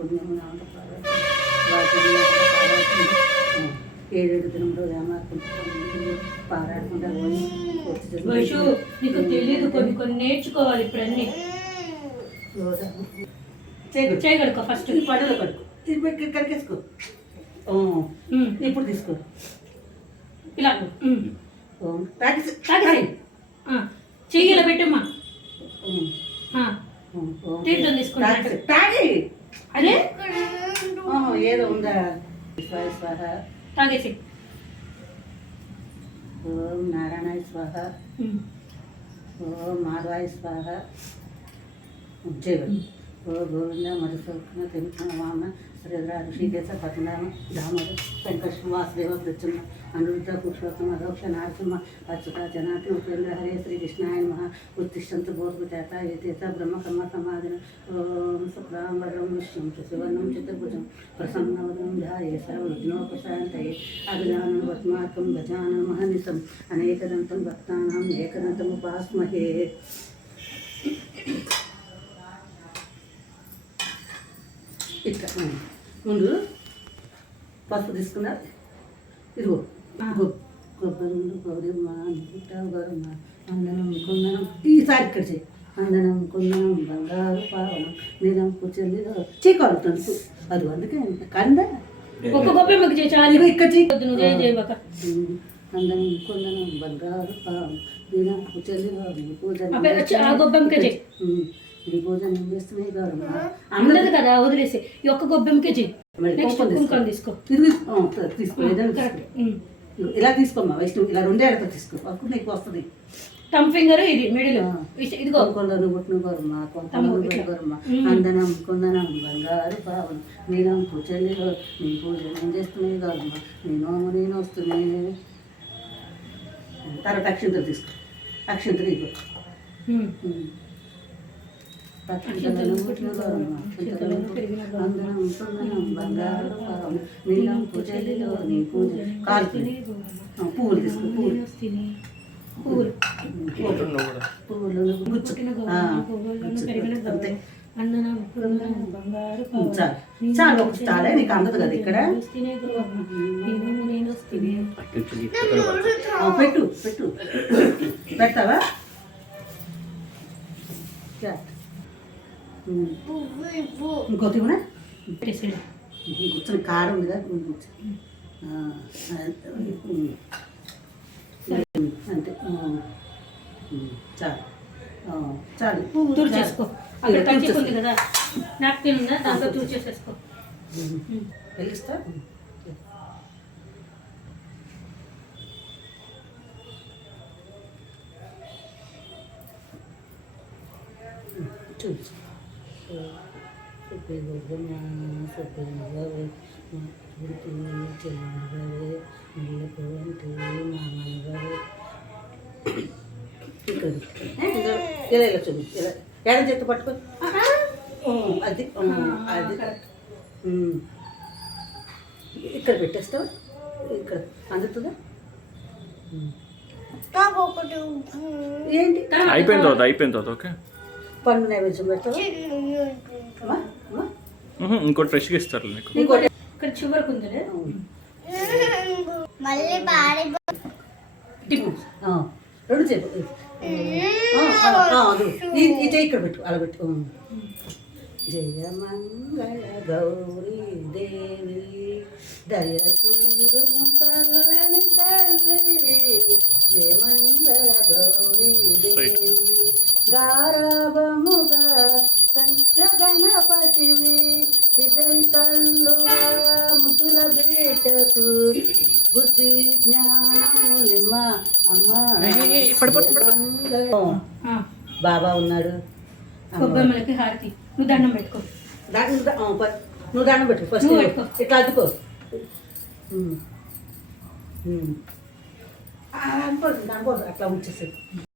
పుణ్యము నామ ఏడేడు దినంలో పారాడకుండా వైషు నీకు తెలియదు, కొన్ని కొన్ని నేర్చుకోవాలి. ఇప్పుడు అన్ని చేయగడుకో. ఫస్ట్ పడలో కడుకో, ఇది కడిగేసుకో. ఇప్పుడు తీసుకో ఇలా చెయ్యిలో పెట్టమ్మా. తీర్థం తీసుకుంటా. అదే ఏదో ఉందా? స్వాహ తాగేసి. ఓం నారాయణాయ స్వాహ, ఓం మాధవాయ స్వాహ. జయ ఓ గోవింద మధుసూదన తెలుగు వామన శ్రీధర ఋషికేశ పద్మనామ దామోదర వెంకటేశ్వర వాసుదేవ ప్రచున్న అనురుద్ధ పురుషోత్తమ అదోక్ష నారసింహ అచ్యుత జనాతి ఉపేంద్ర హరే శ్రీకృష్ణాయ నమః. ఉత్తిష్టంతు బోధుచేత ఏతేత బ్రహ్మకర్మ సమాధిన. ఓం శుక్లాంబరం విష్ణుం శశివర్ణం చతుర్భుజం ప్రసన్నవదనం ధ్యాయే సర్వవిఘ్నోపశాంతయే. అగజానన పద్మార్కం గజానన మహనిశం అనేకదంతం భక్తానాం ఏకదంతముపాస్మహే. ఇట్లా ముందు పసుపు తీసుకున్నారు. ఇదిగో కొబ్బరి గౌరమ్మ గౌరమ్మ అందనం కుందనం. ఈసారి ఇక్కడ చేయి. అందనం కుందనం బంగారు పావనం నీలం కూర్చొని చీకొడుతుంది. అది అందుకే కంద ఒక గొప్ప చాలు. ఇక్కడ అందనం కుందనం బంగారు పావనం నీలం కూర్చొని పూజ ఈ భోజనం ఏం చేస్తున్నాయి గౌరమ్మ? అందదు కదా, వదిలేసి ఈ ఒక్క గొబ్బెమ్మకే చెయ్యి. తీసుకో. తీసుకో ఇలా తీసుకోమ్మా వైష్ణవి. ఇలా రెండే అడత తీసుకో, అప్పుడు నీకు వస్తుంది. టమ్ ఫింగర్ ఇది మిడిల్. ఇదిగో కొండను బొట్టును గౌరమ్మ గౌరమ్మ అందనం కుందనం బంగారు పావనం నీలం పూజలు నీ పూజలు ఏం చేస్తున్నాయి గౌరమ్మ? నేను వస్తున్నాయి. తర్వాత అక్షంతలు తీసుకో. అక్షంతలు ఇగో పువ్వులు తీసుకో. చాలు చాలే, నీకు అందదు కదా ఇక్కడ. పెట్టు పెట్టు పెడతావా? ఇంకోటి కూడా కూర్చొని కారం ఉంది కదా అంతే. చాలు చాలు. తూరు చేసుకో. అక్కడ కట్టింది కదా నాప్కిన్ ఉందా, దాంతో తూరు చేసేసుకో. వెలిగిస్తా. చూసుకో. ఇలా ఇలా చూడు. ఇలా ఎడ చేతి పట్టుకో. అది అది ఇక్కడ పెట్టేస్తావా? ఇక్కడ అందుతుందా? ఏంటి అయిపోయిన తర్వాత ఓకే. పండు నైవేద్యం పెడతావా? ఇంకోటి ఫ్రెష్గా ఇస్తారు నీకు. ఇంకోటి ఇక్కడ చివరికి ఉంది రెండు చేపు. ఇది ఇక్కడ పెట్టు, అలా పెట్టు. జయ మంగళ గౌరీ దేవి దయచూడు తల్లని తల్లి. జయ మంగళ గౌరీ దేవి గారాభముగా కంచ గణపతివి ఇద్దరి తల్లుగా ముద్దుల బేటకు బుద్ధి జ్ఞానములిమ్మ అమ్మ. బాబా ఉన్నాడు. కొబ్బరిమలకి హారతి. నువ్వు దండం పెట్టుకో. నువ్వు దండం పెట్టు ఫస్ట్. ఇట్లా అద్దుకో. అట్లా ఉంచేసేది.